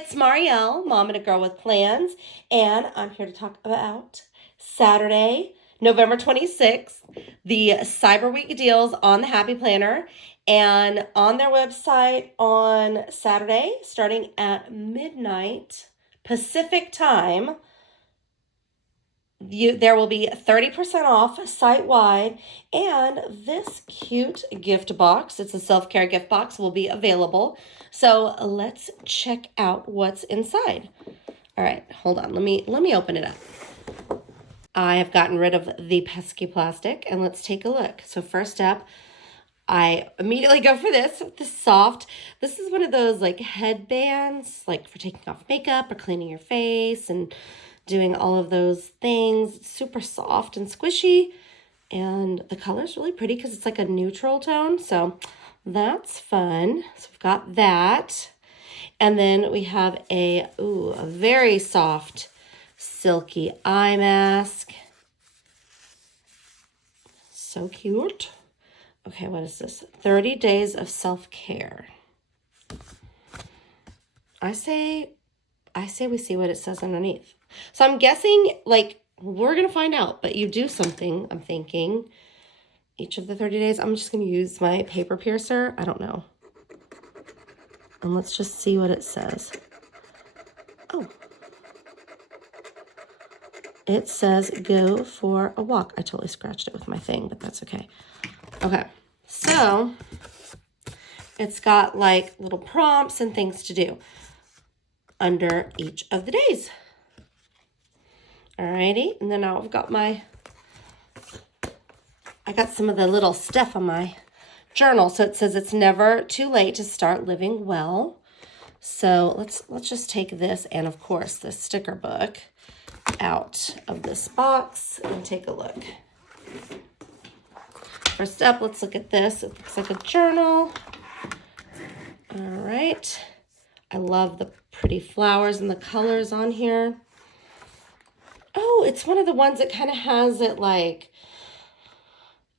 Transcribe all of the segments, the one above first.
it's Marielle, Mom and a Girl with Plans, and I'm here to talk about Saturday, November 26th, the Cyber Week deals on the Happy Planner, and on their website on Saturday, starting at midnight Pacific time, there will be 30% off site-wide, and this cute gift box, it's a self-care gift box, will be available. So let's check out what's inside. All right, hold on. Let me open it up. I have gotten rid of the pesky plastic, and let's take a look. So first up, I immediately go for this soft. This is one of those like headbands, like for taking off makeup or cleaning your face and doing all of those things. It's super soft and squishy, and the color's really pretty because it's like a neutral tone, so that's fun. So we've got that, and then we have a very soft silky eye mask. So cute. Okay, what is this? 30 days of self-care. I say we see what it says underneath. So I'm guessing, like, we're going to find out, but you do something, I'm thinking, each of the 30 days. I'm just going to use my paper piercer. I don't know. And let's just see what it says. Oh. It says go for a walk. I totally scratched it with my thing, but that's okay. Okay. So it's got like little prompts and things to do under each of the days. Alrighty, and then now I've got I got some of the little stuff on my journal. So it says it's never too late to start living well. So let's just take this and of course the sticker book out of this box and take a look. First up, let's look at this. It looks like a journal. All right. I love the pretty flowers and the colors on here. Oh, it's one of the ones that kind of has it like,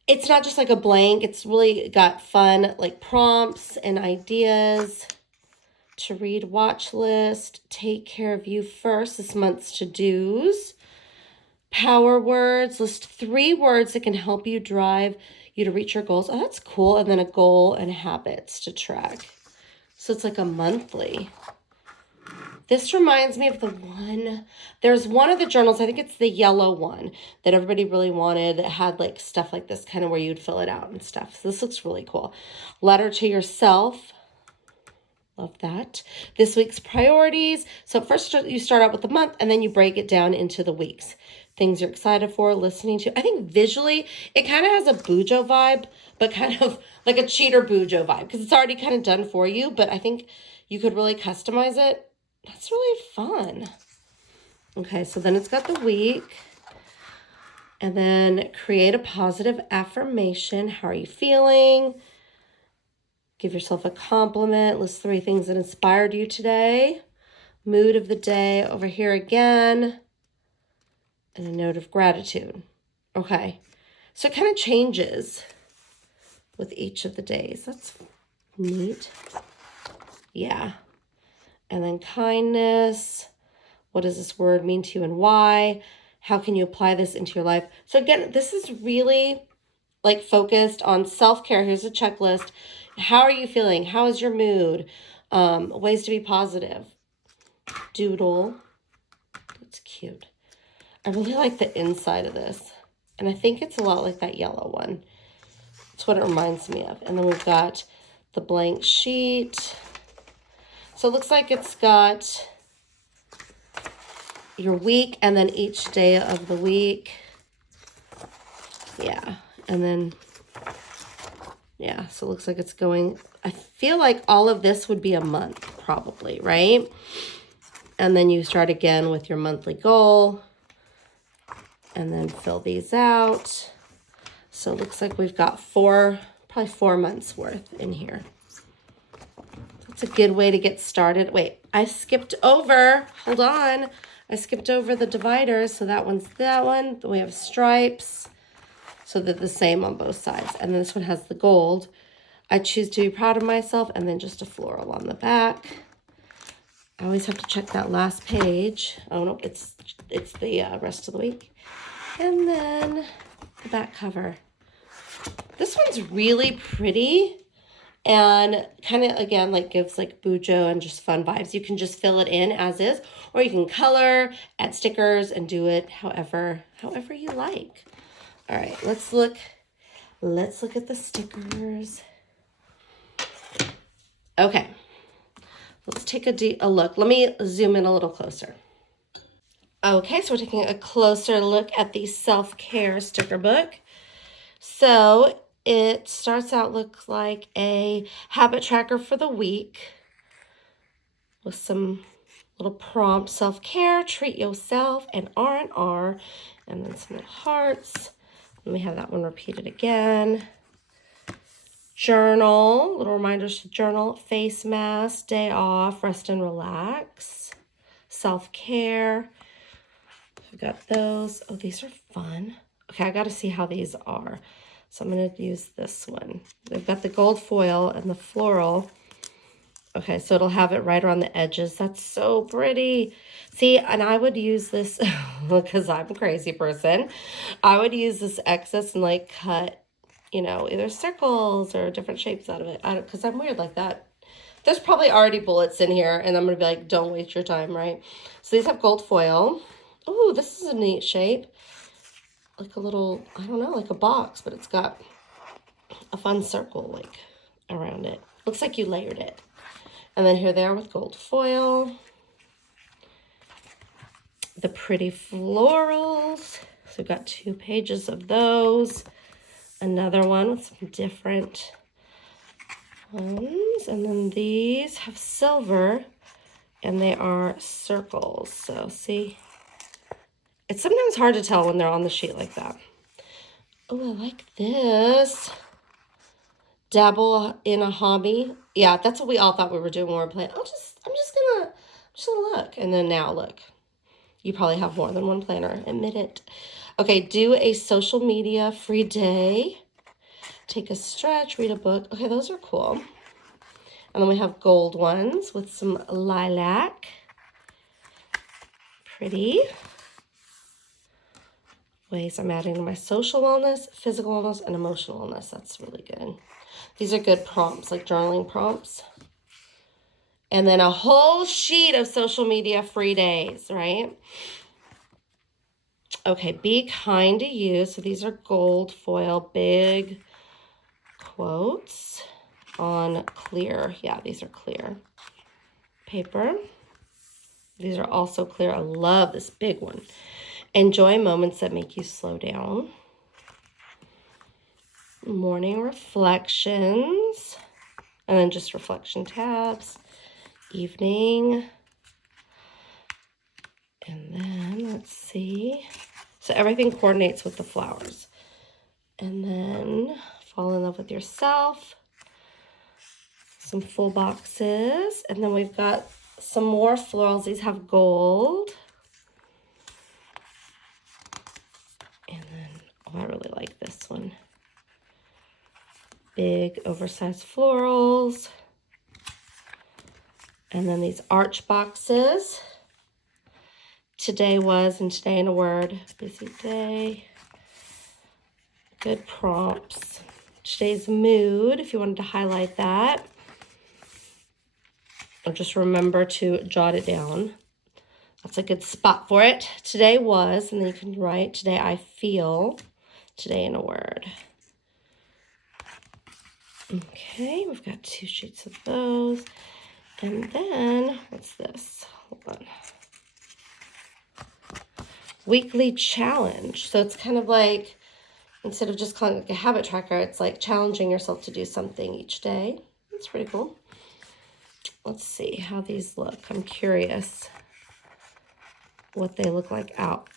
it's not just like a blank. It's really got fun like prompts and ideas to read. Watch list, take care of you first, this month's to-dos. Power words, list 3 words that can help you drive you to reach your goals. Oh, that's cool. And then a goal and habits to track. So it's like a monthly. This reminds me of the one, there's one of the journals, I think it's the yellow one that everybody really wanted that had like stuff like this, kind of where you'd fill it out and stuff. So this looks really cool. Letter to yourself. Love that. This week's priorities. So first you start out with the month and then you break it down into the weeks. Things you're excited for, listening to. I think visually it kind of has a Bujo vibe, but kind of like a cheater Bujo vibe because it's already kind of done for you, but I think you could really customize it. That's really fun. Okay, so then it's got the week. And then create a positive affirmation. How are you feeling? Give yourself a compliment. List 3 things that inspired you today. Mood of the day over here again. And a note of gratitude. Okay, so it kind of changes with each of the days. That's neat. Yeah. And then kindness. What does this word mean to you and why? How can you apply this into your life? So again, this is really like focused on self-care. Here's a checklist. How are you feeling? How is your mood? Ways to be positive. Doodle. That's cute. I really like the inside of this. And I think it's a lot like that yellow one. That's what it reminds me of. And then we've got the blank sheet. So it looks like it's got your week and then each day of the week. Yeah. And then, yeah, so it looks like it's going, I feel like all of this would be a month probably, right? And then you start again with your monthly goal and then fill these out. So it looks like we've got probably 4 months worth in here. That's a good way to get started. Wait, I skipped over, hold on. I skipped over the dividers. So that one's that one. We have stripes. So they're the same on both sides. And then this one has the gold. I choose to be proud of myself and then just a floral on the back. I always have to check that last page. Oh no, it's the rest of the week. And then the back cover. This one's really pretty and kind of, again, like gives like Bujo and just fun vibes. You can just fill it in as is, or you can color, add stickers, and do it however you like. All right, let's look at the stickers. Okay, let's take a look. Let me zoom in a little closer. Okay, so we're taking a closer look at the self-care sticker book. So it starts out, looks like a habit tracker for the week with some little prompts: self-care, treat yourself, and R&R, and then some little hearts. And we have that one repeated again. Journal, little reminders to journal, face mask, day off, rest and relax, self-care. We've got those. Oh, these are fun. Okay, I got to see how these are. So I'm going to use this one. They've got the gold foil and the floral. Okay, so it'll have it right around the edges. That's so pretty. See, and I would use this because I'm a crazy person. I would use this excess and like cut, you know, either circles or different shapes out of it. Because I'm weird like that. There's probably already bullets in here, and I'm going to be like, don't waste your time, right? So these have gold foil. Oh, this is a neat shape. Like a little, I don't know, like a box, but it's got a fun circle like around it. Looks like you layered it. And then here they are with gold foil. The pretty florals. So we've got 2 pages of those. Another one with some different ones. And then these have silver, and they are circles. So see, it's sometimes hard to tell when they're on the sheet like that. Oh, I like this. Dabble in a hobby. Yeah, that's what we all thought we were doing when we were playing. I'm just gonna look. And then now look. You probably have more than one planner. Admit it. Okay, do a social media free day. Take a stretch, read a book. Okay, those are cool. And then we have gold ones with some lilac. Pretty. Ways I'm adding to my social wellness, physical wellness, and emotional wellness. That's really good. These are good prompts, like journaling prompts. And then a whole sheet of social media free days, right? Okay, be kind to you. So these are gold foil, big quotes on clear. Yeah, these are clear paper. These are also clear. I love this big one. Enjoy moments that make you slow down. Morning reflections. And then just reflection tabs. Evening. And then let's see. So everything coordinates with the flowers. And then fall in love with yourself. Some full boxes. And then we've got some more florals. These have gold. And then, oh, I really like this one. Big oversized florals. And then these arch boxes. Today was, and today in a word, busy day. Good prompts. Today's mood, if you wanted to highlight that. Or just remember to jot it down. That's a good spot for it. Today was, and then you can write, today I feel, today in a word. Okay, we've got 2 sheets of those. And then, what's this? Hold on. Weekly challenge. So it's kind of like, instead of just calling it like a habit tracker, it's like challenging yourself to do something each day. That's pretty cool. Let's see how these look. I'm curious what they look like out.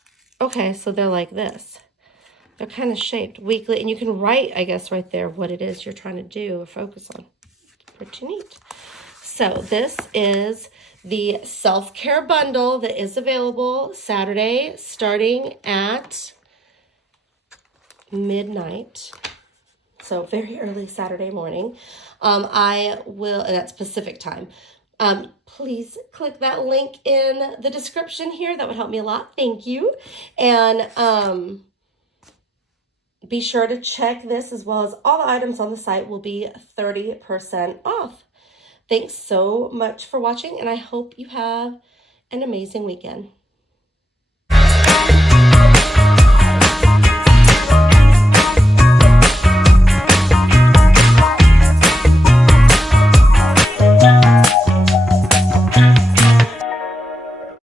Okay, so they're like this. They're kind of shaped weekly, and you can write, I guess, right there what it is you're trying to do or focus on. It's pretty neat. So this is the self-care bundle that is available Saturday starting at midnight. So very early Saturday morning. I will, and that's Pacific time. Please click that link in the description here. That would help me a lot. Thank you. And be sure to check this, as well as all the items on the site will be 30% off. Thanks so much for watching, and I hope you have an amazing weekend.